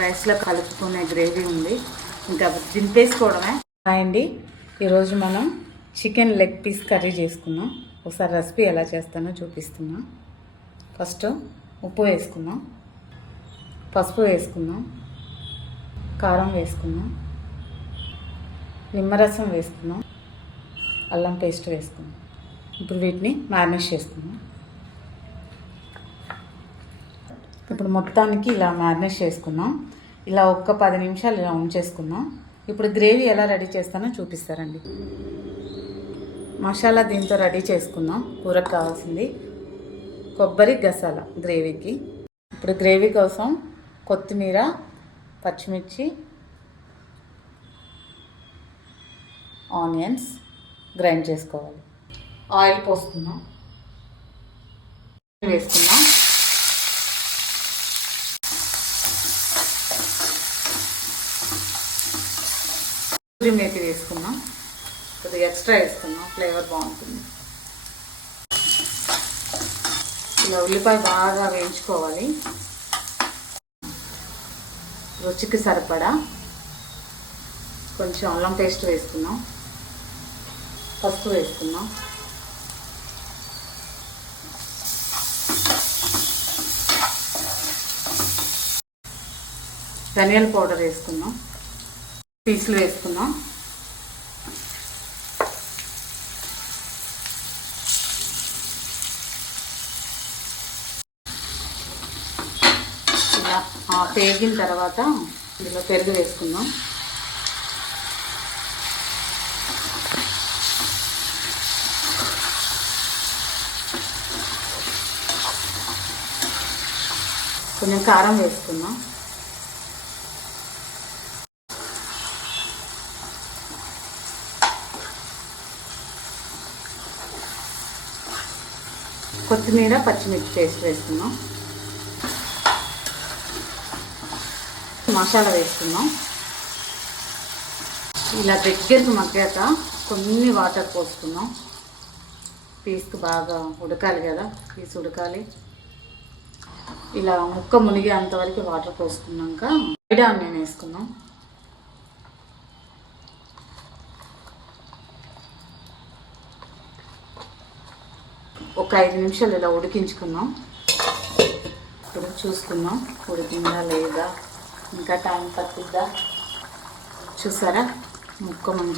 రైస్లో కలుపుకునే గ్రేవీ ఉంది, ఇంకా దింపేసుకోవడమే. అండి, ఈరోజు మనం చికెన్ లెగ్ పీస్ కర్రీ చేసుకున్నాం. ఒకసారి రెసిపీ ఎలా చేస్తానో చూపిస్తున్నా. ఫస్ట్ ఉప్పు వేసుకుందాం, పసుపు వేసుకుందాం, కారం వేసుకుందాం, నిమ్మరసం వేసుకుందాం, అల్లం పేస్ట్ వేసుకుందాం. ఇప్పుడు వీటిని మ్యారినేట్ చేసుకుందాం. ఇప్పుడు మొత్తానికి ఇలా మ్యారినేట్ చేసుకుందాం. ఇలా ఒక్క 10 నిమిషాలు ఇలా ఉంచేసుకుందాం. ఇప్పుడు గ్రేవీ ఎలా రెడీ చేస్తానో చూపిస్తారండి. మసాలా దీంతో రెడీ చేసుకుందాం. కూరకు కావాల్సింది కొబ్బరి గసాల గ్రేవీకి. ఇప్పుడు గ్రేవీ కోసం కొత్తిమీర, పచ్చిమిర్చి, ఆనియన్స్ గ్రైండ్ చేసుకోవాలి. ఆయిల్ పోసుకుందాం, వేసుకుందాం. మేతి వేసుకుందాం, కొద్దిగా ఎక్స్ట్రా వేసుకుందాం, ఫ్లేవర్ బాగుంటుంది. ఇలా ఉల్లిపాయ బాగా వేయించుకోవాలి. రుచికి సరిపడా కొంచెం అల్లం పేస్ట్ వేసుకుందాం, పసుపు వేసుకుందాం, ధనియాల పౌడర్ వేసుకుందాం, పీసులు వేసుకుందాం. ఇలా పేగిన తర్వాత ఇందులో పెరుగు వేసుకుందాం. కొంచెం కారం వేసుకుందాం. కొత్తిమీర, పచ్చిమిర్చి పేస్ట్ వేసుకుందాం. మసాలా వేసుకుందాం. ఇలా దగ్గరికి మగ్గాక కొన్ని వాటర్ పోసుకుందాం. పీస్కి బాగా ఉడకాలి కదా, పీస్ ఉడకాలి. ఇలా ముక్క మునిగే అంతవరకు వాటర్ పోసుకున్నాక ఫ్రైడ్ ఆనియన్ వేసుకుందాం. ఒక 5 నిమిషాలు ఇలా ఉడికించుకుందాం. ఇప్పుడు చూసుకుందాం ఉడికిందా లేదా, ఇంకా టైం పట్టిద్దా. చూసారా ముక్క